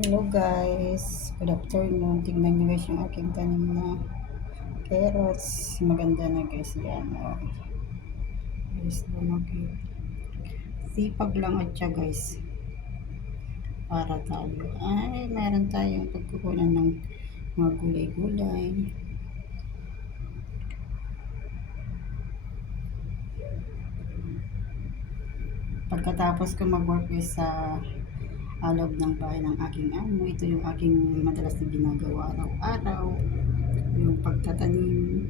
Hello guys, good afternoon. Tingnan nyo guys yung aking tanim na carrots. Maganda na guys yan. Oh. Guys, lumaki. Sipag lang at siya guys. Para tayo. Ay, meron tayong pagkukunan ng mga gulay-gulay. Pagkatapos ko mag-work guys sa loob ng bahay ng aking amo, ito yung aking madalas na ginagawa araw-araw. Yung pagtatanim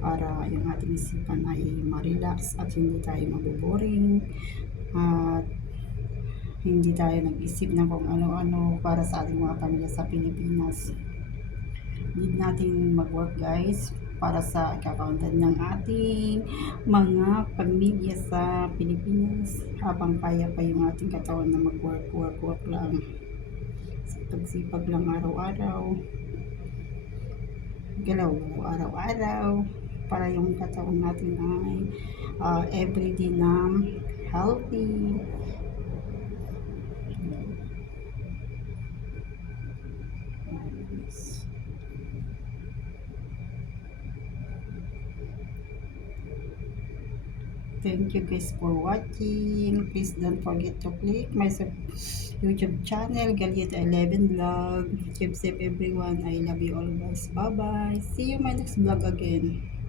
para yung ating isipan ay ma-relax at hindi tayo maboboring at hindi tayo nag-isip ng kung ano-ano para sa ating mga pamilya sa Pilipinas. Need natin mag-work guys para sa kakauntan ng ating mga pamilya sa Pilipinas habang kaya pa yung ating katawan na mag-work lang. Sipag-sipag lang araw-araw, galaw araw-araw para yung katawan natin ay everyday na healthy. Thank you guys for watching. Please don't forget to click my YouTube channel, Galieta 11 Vlog. Keep safe everyone. I love you all guys. Bye bye. See you my next vlog again.